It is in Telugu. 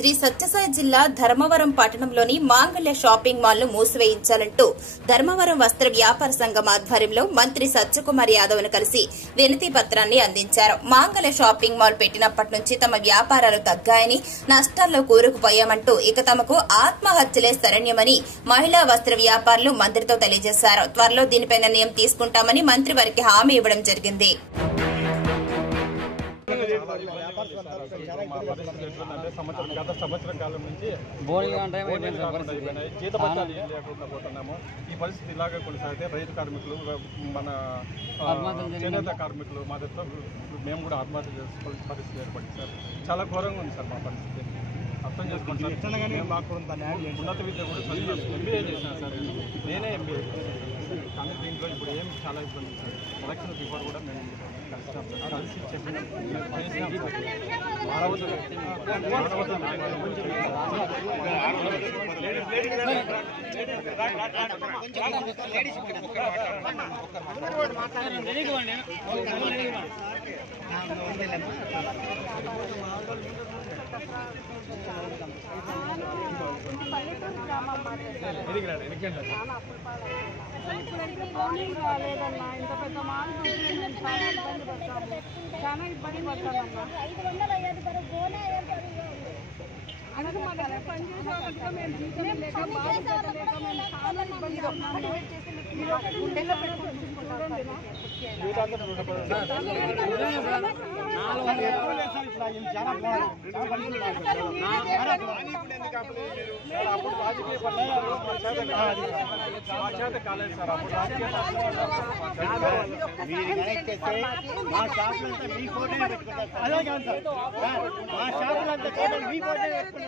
శ్రీ సత్యసాయి జిల్లా ధర్మవరం పట్టణంలోని మాంగళ్య షాపింగ్ మాల్ ను మూసివేయించాలంటూ ధర్మవరం వస్త్ర వ్యాపార సంఘం ఆధ్వర్యంలో మంత్రి సత్యకుమార్ యాదవ్ ను కలిసి వినతి పత్రాన్ని అందించారు. మాంగళ్య షాపింగ్ మాల్ పెట్టినప్పటి నుంచి తమ వ్యాపారాలు తగ్గాయని, నష్టాల్లో కూరుకుపోయామంటూ ఇక తమకు ఆత్మహత్యలే శరణ్యమని మహిళా వస్త్ర వ్యాపారులు మంత్రితో తెలియజేశారు. త్వరలో దీనిపై నిర్ణయం తీసుకుంటామని మంత్రి వారికి హామీ ఇవ్వడం జరిగింది. గత సంవత్సరం కాలం నుంచి జీతపత్యాలు లేకుండా పోతున్నాము. ఈ పరిస్థితి ఇలాగే కొనసాగితే రైతు కార్మికులు, మన చేనేత కార్మికులు మా దగ్గర మేము కూడా ఆత్మహత్య చేసుకోవాల్సిన పరిస్థితి ఏర్పడింది సార్. చాలా ఘోరంగా ఉంది సార్ మా పరిస్థితి. అర్థం చేసుకుంటాను. మాకు ఉన్నత విద్య కూడా ఎంబీఏ చేశాను సార్. నేనే ఎంబీఏ కానీ దీంట్లో ఇప్పుడు ఏం చాలా ఇబ్బంది సార్. ఎలక్షన్ బిఫోర్ కూడా మేము కలిసినాం సార్. కలిసి చెప్పినాం రాలేదన్నా ఇంత పెద్ద మాల్ చూసి నేను చాలా ఇబ్బంది పడతాను. చాలా ఇబ్బంది పడతానన్నా. అలాగే మా దగ్గర పనిచేసే వాళ్ళకి మేము జీతం లేక బాధ్యత లేక మేము చాలా ఇబ్బంది పడుతున్నాము. మీరు ఒకటి గుండెల్లో పెట్టుకుని చూడండి. అప్పుడు రాజకీయ కాలేదు సార్. అప్పుడు మా షాపులంతా మీ ఫోటో పెట్టుకుంటారు. అదే కాదు సార్, మా షాపులంతా కేవలం మీ ఫోటో పెట్టుకుంటారు.